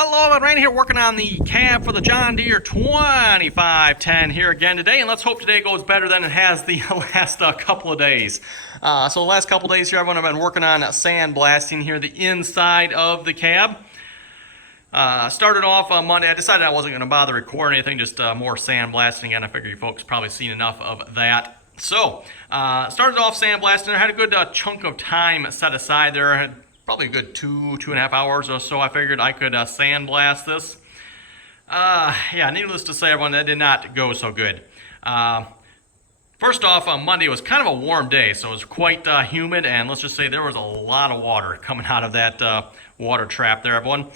Hello, I'm Randy here working on the cab for the John Deere 2510 here again today, and let's hope today goes better than it has the last couple of days. So the last couple of days here, I've been working on sandblasting here the inside of the cab. Started off on Monday. I decided I wasn't going to bother recording anything, just more sandblasting again. I figure you folks probably seen enough of that. So, started off sandblasting. I had a good chunk of time set aside there. I had probably a good 2.5 hours or so. I figured I could sandblast this. Yeah, needless to say, everyone, that did not go so good. First off, on Monday, it was kind of a warm day, so it was quite humid, and let's just say there was a lot of water coming out of that water trap there, everyone.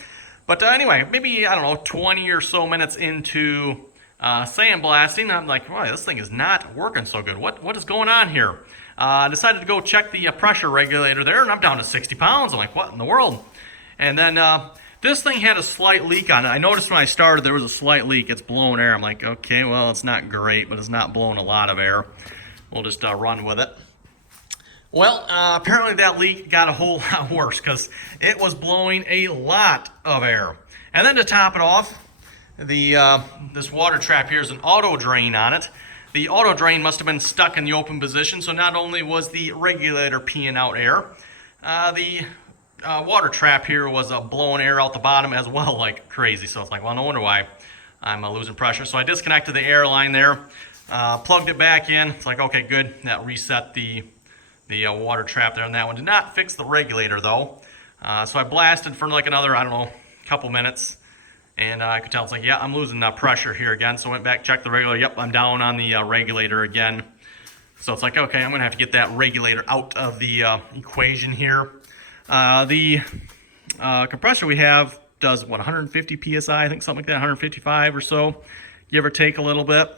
But anyway, maybe, I don't know, 20 or so minutes into sandblasting, I'm like, wow, this thing is not working so good. What is going on here? I decided to go check the pressure regulator there, and I'm down to 60 pounds. I'm like, what in the world? And then this thing had a slight leak on it. I noticed when I started there was a slight leak. It's blowing air. I'm like, okay, well, it's not great, but it's not blowing a lot of air. We'll just run with it. Well, apparently that leak got a whole lot worse because it was blowing a lot of air. And then to top it off, this water trap here is an auto drain on it. The auto drain must have been stuck in the open position, so not only was the regulator peeing out air, the water trap here was blowing air out the bottom as well like crazy. So it's like, well, no wonder why I'm losing pressure. So I disconnected the air line there, plugged it back in. It's like, okay, good. That reset the water trap there on that one. Did not fix the regulator though. So I blasted for like another, I don't know, couple minutes. And I could tell it's like, yeah, I'm losing pressure here again. So I went back, checked the regulator. Yep, I'm down on the regulator again. So it's like, okay, I'm going to have to get that regulator out of the equation here. The compressor we have does, what, 150 PSI, I think, something like that, 155 or so, give or take a little bit.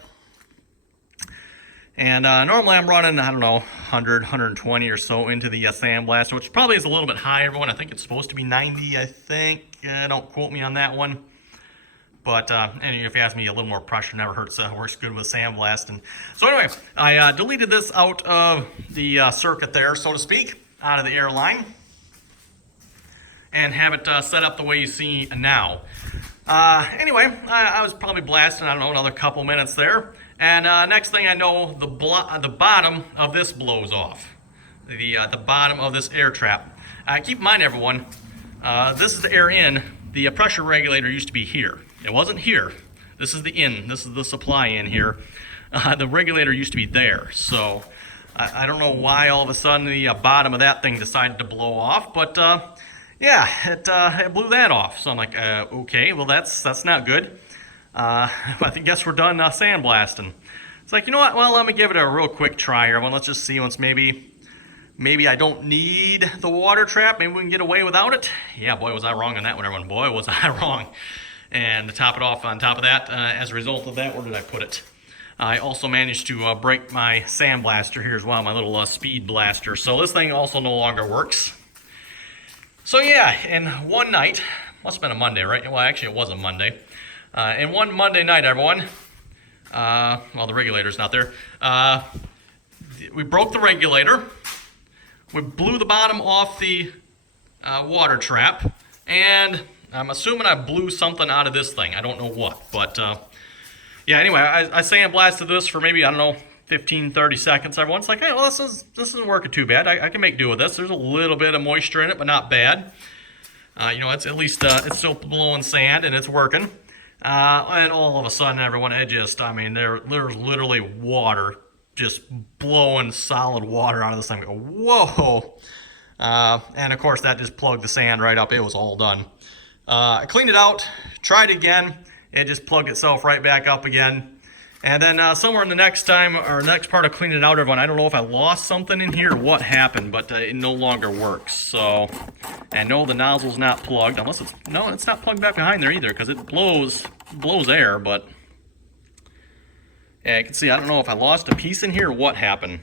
And normally I'm running, I don't know, 100, 120 or so into the sandblaster, which probably is a little bit high, everyone. I think it's supposed to be 90, I think. Don't quote me on that one. But anyway, if you ask me, a little more pressure never hurts. Works good with sandblasting. So anyway, I deleted this out of the circuit there, so to speak, out of the air line, and have it set up the way you see now. Anyway, I was probably blasting, I don't know, another couple minutes there, and next thing I know, the bottom of this blows off. The bottom of this air trap. Keep in mind, everyone, this is the air in. The pressure regulator used to be here. It wasn't here. This is the in. This is the supply in here. The regulator used to be there. So I don't know why all of a sudden the bottom of that thing decided to blow off. But yeah, it blew that off. So I'm like, okay, well that's not good. I guess we're done sandblasting. It's like, you know what? Well, let me give it a real quick try here. Well, let's just see once maybe I don't need the water trap. Maybe we can get away without it. Yeah, boy, was I wrong on that one, everyone. Boy, was I wrong. And to top it off, on top of that, as a result of that, where did I put it? I also managed to break my sandblaster here as well, my little speed blaster. So this thing also no longer works. So yeah, in one night, must have been a Monday, right? Well, actually, it was a Monday. In one Monday night, everyone, well, the regulator's not there. We broke the regulator. We blew the bottom off the water trap, and I'm assuming I blew something out of this thing. I don't know what, but yeah, anyway, I sandblasted this for maybe, I don't know, 15, 30 seconds. Everyone's like, hey, well, this isn't working too bad. I can make do with this. There's a little bit of moisture in it, but not bad. You know, it's at least, it's still blowing sand, and it's working. And all of a sudden, everyone, it just, I mean, there's literally water, just blowing solid water out of this thing. I go, whoa. And of course, that just plugged the sand right up. It was all done. I cleaned it out, tried again. It just plugged itself right back up again. And then somewhere in the next time, or next part of cleaning it out, everyone, I don't know if I lost something in here or what happened, but it no longer works. So, and no, the nozzle's not plugged, unless it's, no, it's not plugged back behind there either, because it blows air, but yeah, you can see, I don't know if I lost a piece in here or what happened.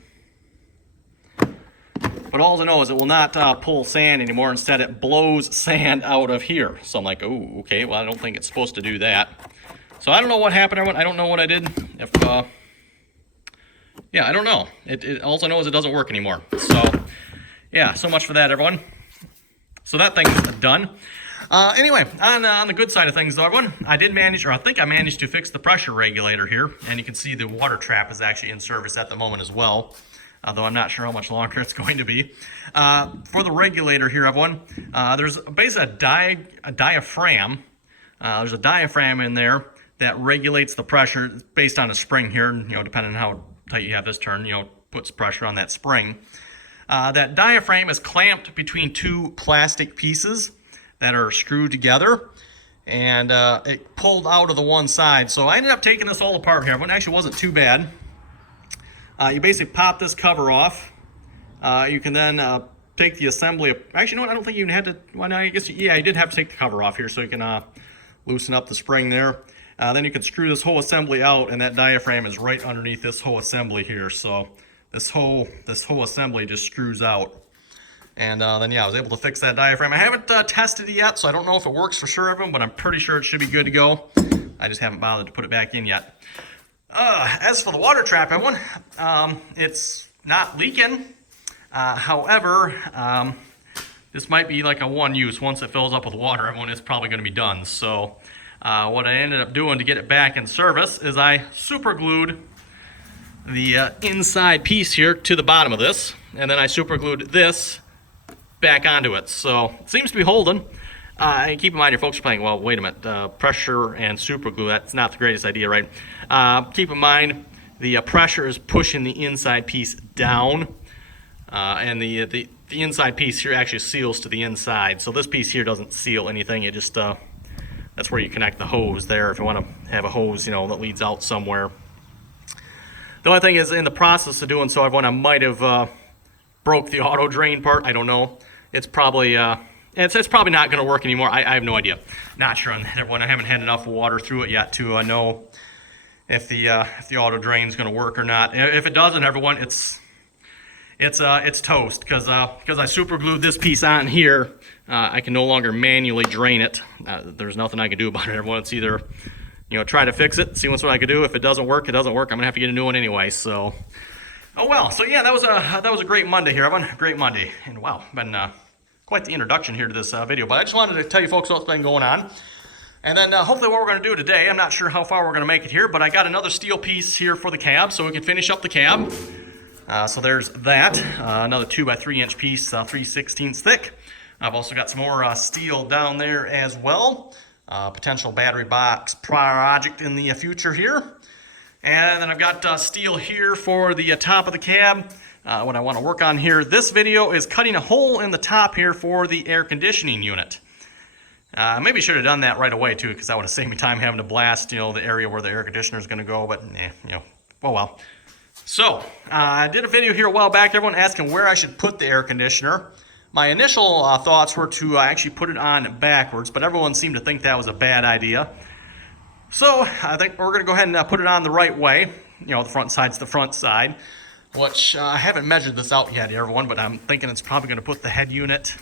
But all I know is it will not pull sand anymore. Instead, it blows sand out of here. So I'm like, oh, okay, well, I don't think it's supposed to do that. So I don't know what happened, everyone. I don't know what I did. If yeah, I don't know. All I know is it doesn't work anymore. So yeah, so much for that, everyone. So that thing's done. Anyway, on the good side of things, though, everyone, I did manage, or I think I managed to fix the pressure regulator here, and you can see the water trap is actually in service at the moment as well, though I'm not sure how much longer it's going to be. For the regulator here, everyone, there's basically a diaphragm. There's a diaphragm in there that regulates the pressure based on a spring here, depending on how tight you have this turned, puts pressure on that spring. That diaphragm is clamped between two plastic pieces that are screwed together, and it pulled out of the one side. So I ended up taking this all apart here. It actually wasn't too bad. You basically pop this cover off. You can then take the assembly. Actually, no, I don't think you had to. Well, I guess, yeah, you did have to take the cover off here so you can loosen up the spring there. Then you can screw this whole assembly out, and that diaphragm is right underneath this whole assembly here. So this whole assembly just screws out. And then, yeah, I was able to fix that diaphragm. I haven't tested it yet, so I don't know if it works for sure, everyone, but I'm pretty sure it should be good to go. I just haven't bothered to put it back in yet. As for the water trap, everyone, it's not leaking. However, this might be like a one use. Once it fills up with water, everyone, it's probably going to be done. So what I ended up doing to get it back in service is I super glued the inside piece here to the bottom of this, and then I super glued this back onto it. So it seems to be holding. And keep in mind, your folks are playing, well, wait a minute, pressure and super glue, that's not the greatest idea, right? Keep in mind, the pressure is pushing the inside piece down, and the inside piece here actually seals to the inside. So this piece here doesn't seal anything. It just, that's where you connect the hose there if you want to have a hose, that leads out somewhere. The only thing is, in the process of doing so, everyone, I might have broke the auto drain part. I don't know. It's probably it's probably not going to work anymore. I have no idea. Not sure on that one. I haven't had enough water through it yet to know if the auto drain is going to work or not. If it doesn't, everyone, it's toast because I super glued this piece on here. I can no longer manually drain it. There's nothing I can do about it, everyone. It's either try to fix it, see what I can do. If it doesn't work, it doesn't work. I'm gonna have to get a new one anyway. So, oh well. So yeah, that was a great Monday here, everyone. Great Monday, and wow, been quite the introduction here to this video. But I just wanted to tell you folks what's been going on, and then hopefully what we're gonna do today. I'm not sure how far we're gonna make it here, but I got another steel piece here for the cab, so we can finish up the cab. So there's that. Another 2 by 3 inch piece, 3/16 thick. I've also got some more steel down there as well. Potential battery box project in the future here. And then I've got steel here for the top of the cab. What I want to work on here, this video, is cutting a hole in the top here for the air conditioning unit. Maybe should have done that right away too, because that would have saved me time having to blast, the area where the air conditioner is going to go, but oh well. So, I did a video here a while back, everyone asking where I should put the air conditioner. My initial thoughts were to actually put it on backwards, but everyone seemed to think that was a bad idea. So I think we're going to go ahead and put it on the right way. The front side's the front side, which I haven't measured this out yet, everyone, but I'm thinking it's probably going to put the head unit.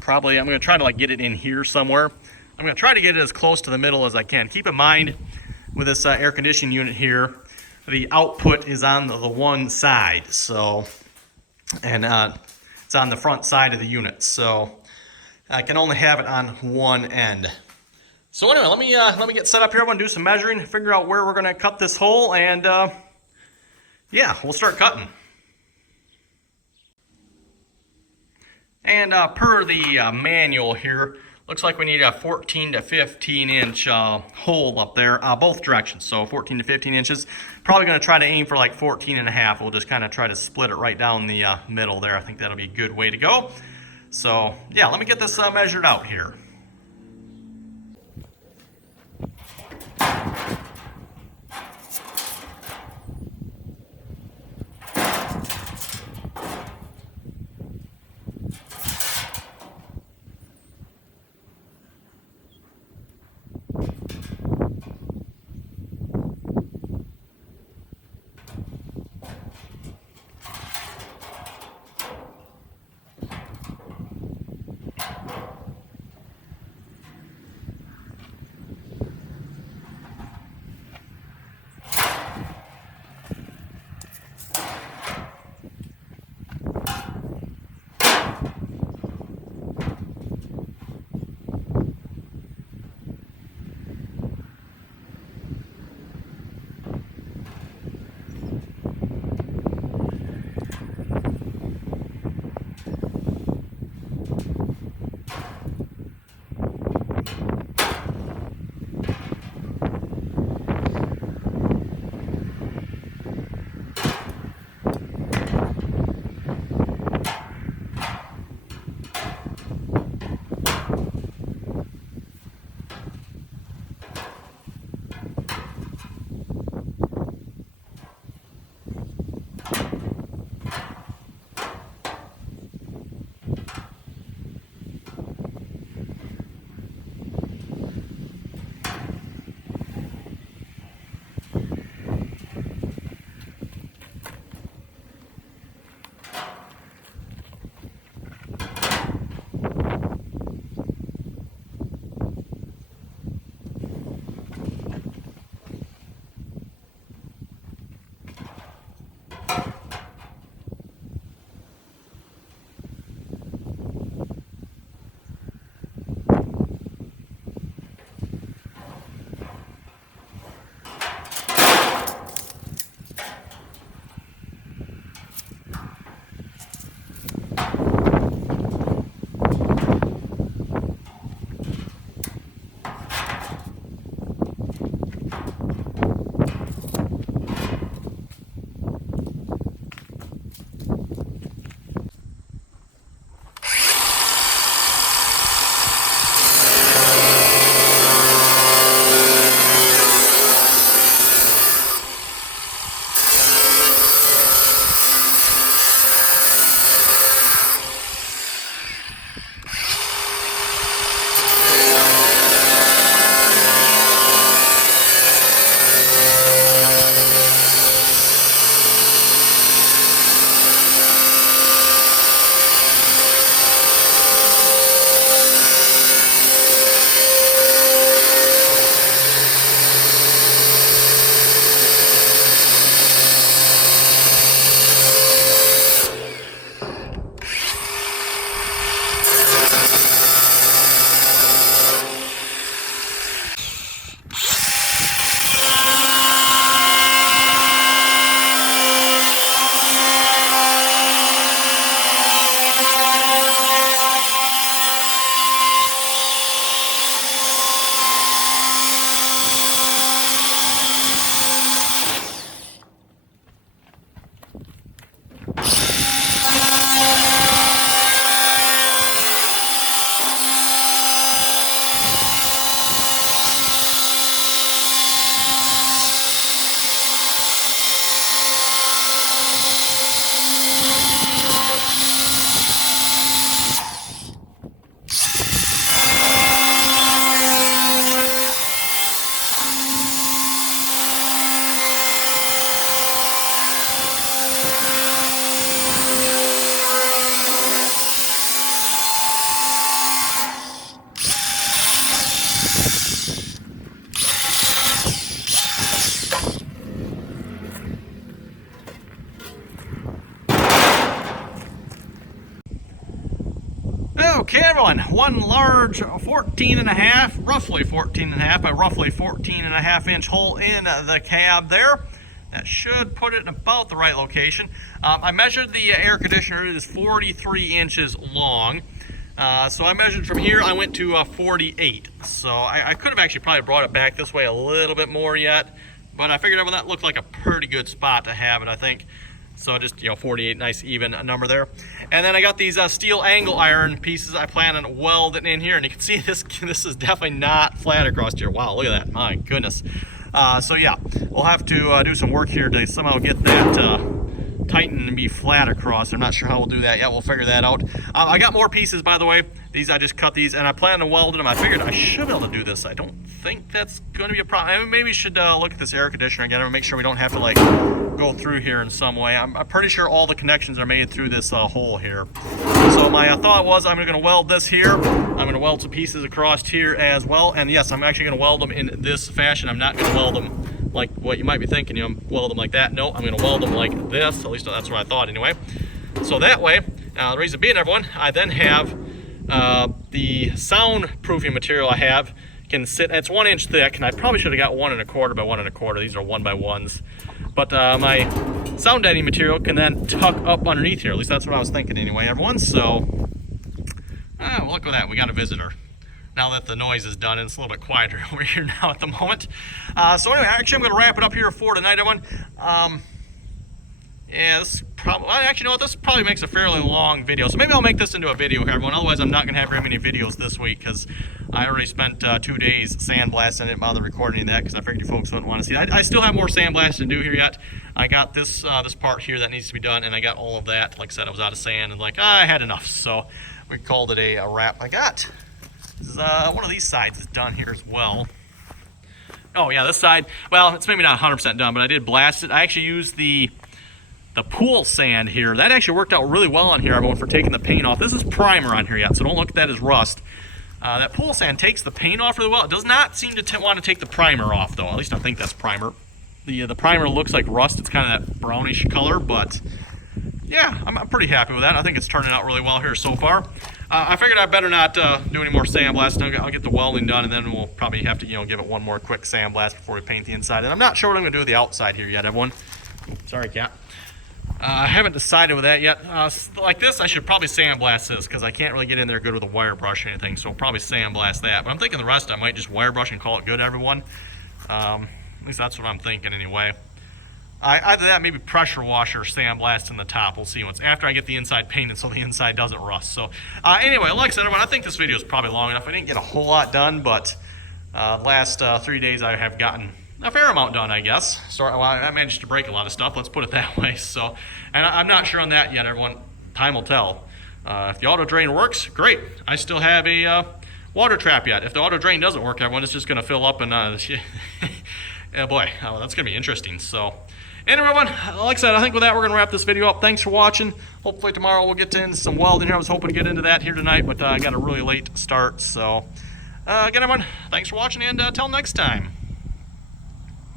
Probably, I'm going to try to get it in here somewhere. I'm going to try to get it as close to the middle as I can. Keep in mind, with this air conditioning unit here, the output is on the one side, so, and it's on the front side of the unit, so I can only have it on one end. So anyway, let me get set up here. I'm gonna do some measuring, figure out where we're gonna cut this hole, and yeah, we'll start cutting. And per the manual here, looks like we need a 14 to 15 inch hole up there, both directions. So 14 to 15 inches. Probably going to try to aim for like 14 and a half. We'll just kind of try to split it right down the middle there. I think that'll be a good way to go. So yeah, let me get this measured out here. one large 14.5, roughly 14.5 by roughly 14.5 inch hole in the cab there. That should put it in about the right location. I measured the air conditioner. It is 43 inches long. So I measured from here, I went to 48. So I could have actually probably brought it back this way a little bit more yet, but I figured that looked like a pretty good spot to have it, I think. So just, 48, nice even number there. And then I got these steel angle iron pieces I plan on welding in here. And you can see this is definitely not flat across here. Wow, look at that, my goodness. So yeah, we'll have to do some work here to somehow get that tighten and be flat across. I'm not sure how we'll do that yet. We'll figure that out. I got more pieces, by the way. These, I just cut these and I plan to weld them. I figured I should be able to do this. I don't think that's going to be a problem. I mean, maybe we should look at this air conditioner again and make sure we don't have to like go through here in some way. I'm pretty sure all the connections are made through this hole here. So my thought was I'm going to weld this here. I'm going to weld some pieces across here as well. And yes, I'm actually going to weld them in this fashion. I'm not going to weld them like what you might be thinking, weld them like that. No, I'm going to weld them like this. At least that's what I thought anyway. So that way, the reason being, everyone, I then have the soundproofing material I have can sit, it's 1 inch thick, and I probably should have got 1 1/4 by 1 1/4. These are 1 by 1s. But my sound deadening material can then tuck up underneath here. At least that's what I was thinking anyway, everyone. So, well, look at that. We got a visitor. Now that the noise is done, and it's a little bit quieter over here now at the moment. So anyway, actually I'm going to wrap it up here for tonight, everyone. Yeah, this probably, actually, you know what, this probably makes a fairly long video. So maybe I'll make this into a video here, everyone. Otherwise, I'm not going to have very many videos this week because I already spent 2 days sandblasting. I didn't bother recording any of that because I figured you folks wouldn't want to see it. I still have more sandblasting to do here yet. I got this this part here that needs to be done, and I got all of that. Like I said, I was out of sand, and I had enough. So we called it a wrap. I got one of these sides is done here as well. Oh, yeah, this side, well, it's maybe not 100% done, but I did blast it. I actually used the pool sand here. That actually worked out really well on here, everyone, for taking the paint off. This is primer on here yet, so don't look at that as rust. That pool sand takes the paint off really well. It does not seem to want to take the primer off, though. At least I think that's primer. The primer looks like rust. It's kind of that brownish color, but yeah, I'm pretty happy with that. I think it's turning out really well here so far. I figured I better not do any more sandblasting. I'll get the welding done, and then we'll probably have to, give it one more quick sandblast before we paint the inside. And I'm not sure what I'm going to do with the outside here yet, everyone. Sorry, cat. I haven't decided with that yet. Like this, I should probably sandblast this because I can't really get in there good with a wire brush or anything, so I'll probably sandblast that. But I'm thinking the rest I might just wire brush and call it good, everyone. At least that's what I'm thinking anyway. Either that, maybe pressure washer or sandblast in the top. We'll see once after I get the inside painted so the inside doesn't rust. So anyway, like I said, everyone, I think this video is probably long enough. I didn't get a whole lot done, but last 3 days I have gotten a fair amount done, I guess. So I managed to break a lot of stuff, let's put it that way. So, and I'm not sure on that yet, everyone. Time will tell. If the auto drain works, great. I still have a water trap yet. If the auto drain doesn't work, everyone, it's just going to fill up and yeah, boy, that's going to be interesting. So anyway, everyone, like I said, I think with that we're going to wrap this video up. Thanks for watching. Hopefully tomorrow we'll get into some welding here. I was hoping to get into that here tonight, but I got a really late start. So again, everyone, thanks for watching, and till next time.